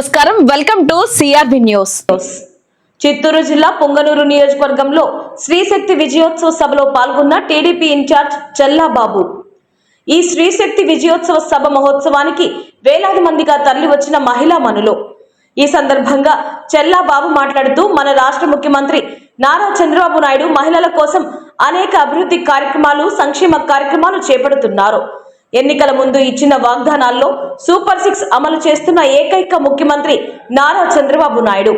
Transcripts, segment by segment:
నమస్కారం. Welcome to CRB news. Chittoor జిల్లా పొంగనూరు నియోజకవర్గంలో శ్రీశక్తి విజయోత్సవ సభలో పాల్గొన్న టీడీపీ ఇన్ఛార్జ్ చల్లాబాబు. ఈ శ్రీశక్తి విజయోత్సవ సభ మహోత్సవానికి వేలాది మందిగా తరలివచ్చిన మహిళా మనులు. ఈ సందర్భంగా చెల్లాబాబు మాట్లాడుతూ మన రాష్ట్ర ముఖ్యమంత్రి నారా చంద్రబాబు నాయుడు మహిళల కోసం అనేక అభివృద్ధి కార్యక్రమాలు సంక్షేమ కార్యక్రమాలు చేపడుతున్నారు. ఎన్నికల ముందు ఇచ్చిన వాగ్దానాల్లో సూపర్ సిక్స్ అమలు చేస్తున్న ఏకైక ముఖ్యమంత్రి నారా చంద్రబాబు నాయుడు.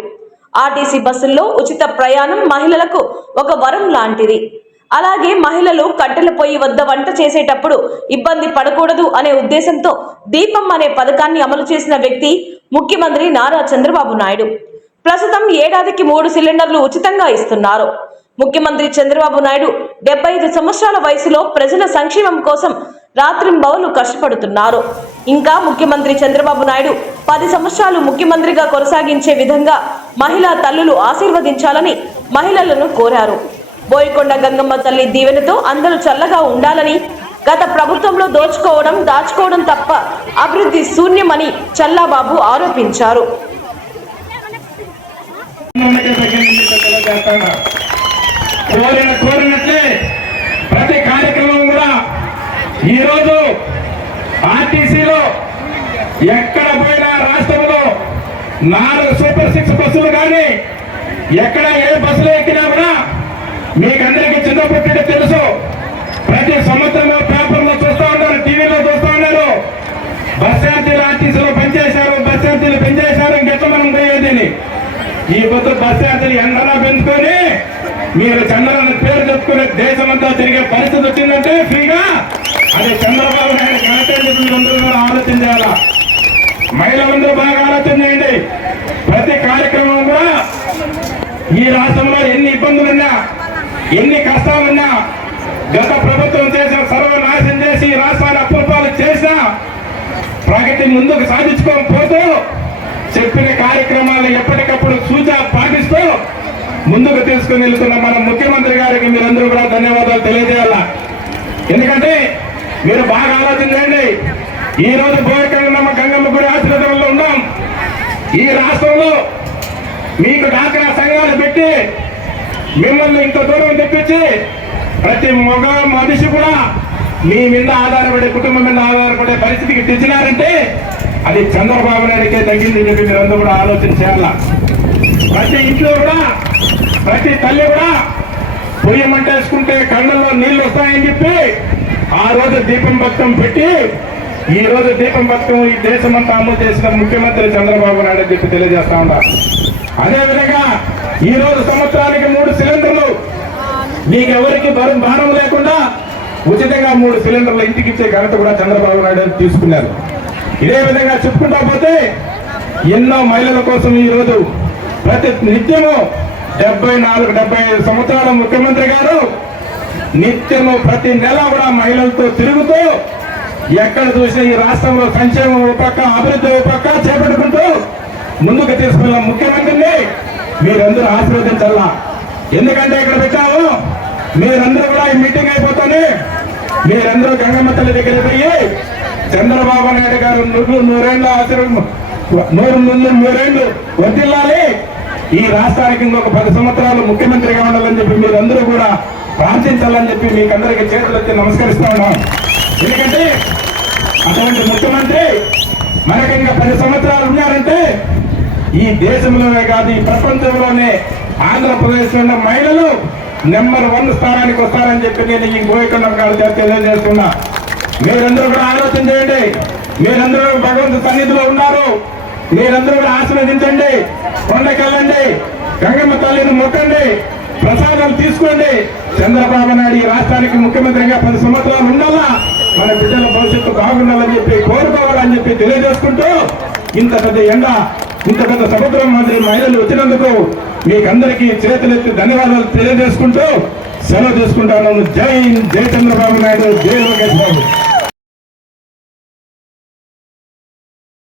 ఆర్టీసీ బస్సుల్లో ఉచిత ప్రయాణం మహిళలకు ఒక వరం లాంటిది. అలాగే మహిళలు కట్టెల పొయ్యి వద్ద వంట చేసేటప్పుడు ఇబ్బంది పడకూడదు అనే ఉద్దేశంతో దీపం అనే పథకాన్ని అమలు చేసిన వ్యక్తి ముఖ్యమంత్రి నారా చంద్రబాబు నాయుడు. ప్రస్తుతం ఏడాదికి మూడు సిలిండర్లు ఉచితంగా ఇస్తున్నారు. ముఖ్యమంత్రి చంద్రబాబు నాయుడు డెబ్బై ఐదు సంవత్సరాల వయసులో ప్రజల సంక్షేమం కోసం రాత్రింబవలు కష్టపడుతున్నారు. ఇంకా ముఖ్యమంత్రి చంద్రబాబు నాయుడు పది సంవత్సరాలు ముఖ్యమంత్రిగా కొనసాగించే విధంగా మహిళా తల్లులు ఆశీర్వదించాలని మహిళలను కోరారు. బోయకొండ గంగమ్మ తల్లి దీవెనతో అందరూ చల్లగా ఉండాలని గత ప్రభుత్వంలో దోచుకోవడం దాచుకోవడం తప్ప అభివృద్ధి శూన్యమని చల్లాబాబు ఆరోపించారు. కోరిన కోరినట్లే ప్రతి కార్యక్రమం కూడా ఈరోజు ఆర్టీసీలో ఎక్కడ పోయినా రాష్ట్రంలో నాలుగు సూపర్ సిక్స్ బస్సులు కానీ ఎక్కడ ఏ బస్సులు ఎక్కినా కూడా మీకందరికీ చిన్నప్పటి తెలుసు. ప్రతి సంవత్సరంలో పేపర్లో చూస్తూ ఉన్నారు టీవీలో చూస్తూ ఉన్నారు. బస్ ఛార్జీలు ఆర్టీసీలో పనిచేశారు బస్ ఛార్జీలు పెంచేశారు ఇంకెట్లా మనం ఈ పొద్దు బస్ ఛార్జీలు ఎండలా పెంచుకొని మీరు చంద్రబాబు పేరు చెప్పుకునే దేశమంతా తిరిగే పరిస్థితి వచ్చిందంటే ఫ్రీగా అది చంద్రబాబు నాయుడు ఘనత అని కూడా ఆలోచన చేయాలా? మహిళలందరూ బాగా ఆలోచన చేయండి. ప్రతి కార్యక్రమం కూడా ఈ రాష్ట్రంలో ఎన్ని ఇబ్బందులున్నా ఎన్ని కష్టాలున్నా గత ప్రభుత్వం చేసిన సర్వనాశనం చేసి ఈ రాష్ట్రాన్ని అప్పుపాలు చేసినా ప్రగతి ముందుకు సాధించుకోకపోతూ చెప్పిన కార్యక్రమాలు ఎప్పటికప్పుడు సూచన పాటిస్తూ ముందుకు తీసుకుని వెళ్తున్న మన ముఖ్యమంత్రి గారికి మీరందరూ కూడా ధన్యవాదాలు తెలియజేయాల? ఎందుకంటే మీరు బాగా ఆలోచన చేయండి ఈ రోజు బోయకంగమ్మ గంగమ్మ గుడి ఆశీర్వాదంలో ఉన్నాం. ఈ రాష్ట్రంలో మీకు డాక్రా సంఘాలు పెట్టి మిమ్మల్ని ఇంత దూరం తెప్పించి ప్రతి మగ మనిషి కూడా మీ మీద ఆధారపడే కుటుంబం మీద ఆధారపడే పరిస్థితికి తెచ్చినారంటే అది చంద్రబాబు నాయుడికే తగ్గింది చెప్పి మీరందరూ కూడా ఆలోచన చేయాల ప్రతి ఇంట్లో కూడా ప్రతి తల్లి కూడా పొయ్యమంటేసుకుంటే కళ్ళల్లో నీళ్ళు వస్తాయని చెప్పి ఆ రోజు దీపం భక్తం పెట్టి ఈ రోజు దీపం భక్తం ఈ దేశమంతా అమలు చేసిన ముఖ్యమంత్రి చంద్రబాబు నాయుడు చెప్పి తెలియజేస్తా ఉన్నా. అదేవిధంగా ఈ రోజు సంవత్సరానికి మూడు సిలిండర్లు. మీకు ఎవరికి భారం లేకుండా ఉచితంగా మూడు సిలిండర్లు ఇంటికి ఇచ్చే ఘనత కూడా చంద్రబాబు నాయుడు తీసుకున్నారు. ఇదే విధంగా చెప్పుకుంటా పోతే ఎన్నో మహిళల కోసం ఈ రోజు ప్రతి నిత్యము డెబ్బై నాలుగు డెబ్బై ఐదు సంవత్సరాల ముఖ్యమంత్రి గారు నిత్యము ప్రతి నెల కూడా మహిళలతో తిరుగుతూ ఎక్కడ చూసినా ఈ రాష్ట్రంలో సంక్షేమం ఒక పక్క అభివృద్ధి ఒక పక్క చేపట్టుకుంటూ ముందుకు తీసుకున్న ముఖ్యమంత్రిని మీరందరూ ఆశీర్వదించాలా? ఎందుకంటే ఇక్కడ పెట్టాము మీరందరూ కూడా ఈ మీటింగ్ అయిపోతానే మీరందరూ గంగమ్మ తల్లి దగ్గర పోయి చంద్రబాబు నాయుడు గారు నూరు నూరేళ్ళు ఆశీర్వ నూరు ముందు నూరేళ్ళు వర్తిల్లాలి ఈ రాష్ట్రానికి ఇంకొక పది సంవత్సరాలు ముఖ్యమంత్రిగా ఉండాలి ప్రార్థించాలని చెప్పి మీకు అందరికీ చేతులు వచ్చి నమస్కరిస్తా ఉన్నాం ఎందుకంటే అటువంటి ముఖ్యమంత్రి మనకి ఇంకా పది సంవత్సరాలు ఉన్నారంటే ఈ దేశంలోనే కాదు ఈ ప్రపంచంలోనే ఆంధ్రప్రదేశ్ ఉన్న మహిళలు నెంబర్ వన్ స్థానానికి వస్తారని చెప్పి నేను ఈ గోయకొండం గారి చేత తెలియజేస్తున్నా. మీరందరూ కూడా ఆలోచన చేయండి. మీరందరూ భగవంతు సన్నిధిలో ఉన్నారు. మీరందరూ కూడా ఆశీర్వదించండి. కొండకెళ్ళండి. గంగమ్మ తల్లిని మొక్కండి. ప్రసాదాలు తీసుకోండి. చంద్రబాబు నాయుడు ఈ రాష్ట్రానికి ముఖ్యమంత్రిగా పది సంవత్సరాలు ఉండాలా? మన బిడ్డల భవిష్యత్తు బాగుండాలని చెప్పి కోరుకోవాలని చెప్పి తెలియజేసుకుంటూ ఇంత పెద్ద ఎండ ఇంత పెద్ద సముద్రం మంది మహిళలు వచ్చినందుకు మీకందరికీ చేతులెత్తి ధన్యవాదాలు తెలియజేసుకుంటూ సెలవు తీసుకుంటాను. జై జై చంద్రబాబు నాయుడు జై లోకేష్ బాబు.